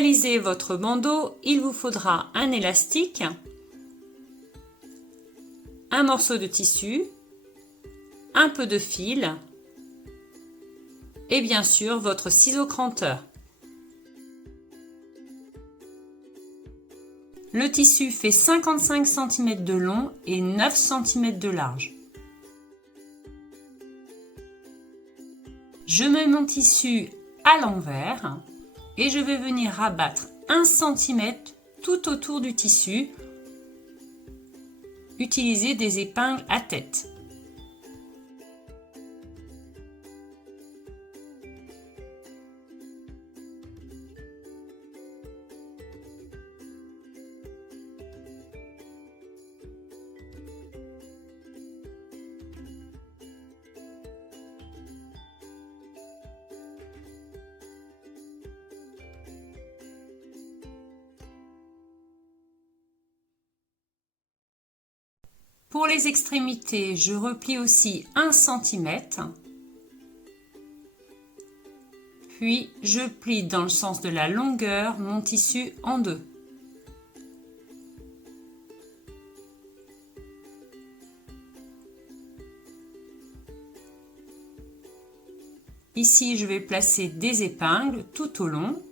réaliser votre bandeau, il vous faudra un élastique, un morceau de tissu, un peu de fil et bien sûr votre ciseau cranteur. Le tissu fait 55 cm de long et 9 cm de large. Je mets mon tissu à l'envers et je vais venir rabattre 1 cm tout autour du tissu. Utilisez des épingles à tête. Pour les extrémités, je replie aussi 1 cm. Puis je plie dans le sens de la longueur mon tissu en deux. Ici, je vais placer des épingles tout au long.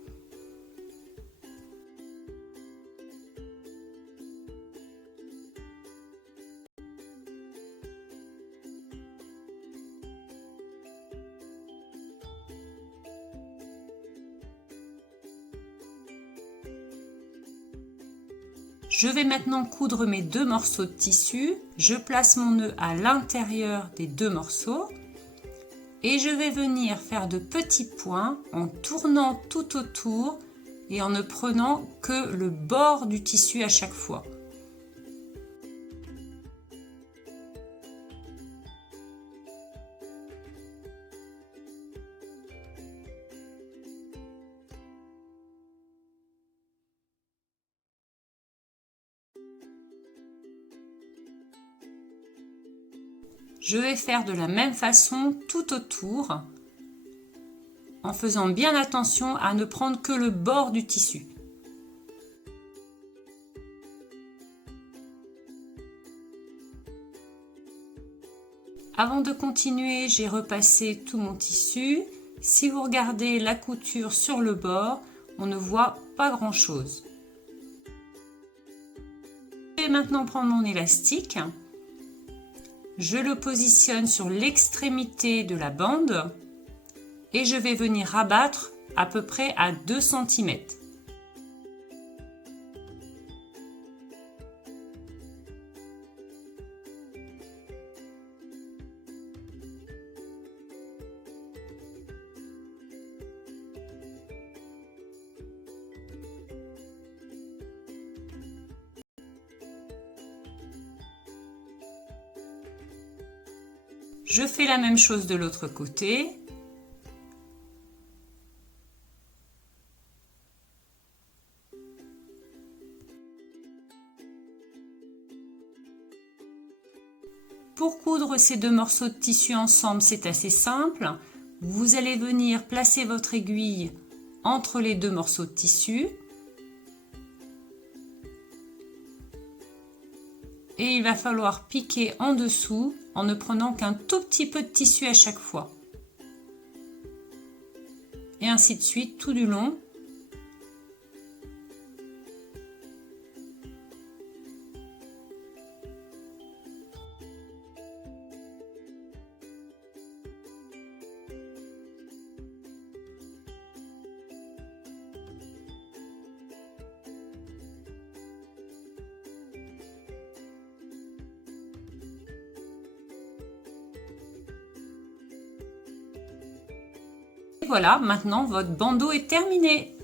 Je vais maintenant coudre mes deux morceaux de tissu. Je place mon nœud à l'intérieur des deux morceaux et je vais venir faire de petits points en tournant tout autour et en ne prenant que le bord du tissu à chaque fois. Je vais faire de la même façon tout autour, en faisant bien attention à ne prendre que le bord du tissu. Avant de continuer, j'ai repassé tout mon tissu. Si vous regardez la couture sur le bord, on ne voit pas grand-chose. Je vais maintenant prendre mon élastique. Je le positionne sur l'extrémité de la bande et je vais venir rabattre à peu près à 2 cm. Je fais la même chose de l'autre côté. Pour coudre ces deux morceaux de tissu ensemble, c'est assez simple. Vous allez venir placer votre aiguille entre les deux morceaux de tissu. Et il va falloir piquer en dessous en ne prenant qu'un tout petit peu de tissu à chaque fois. Et ainsi de suite tout du long. Voilà, maintenant votre bandeau est terminé.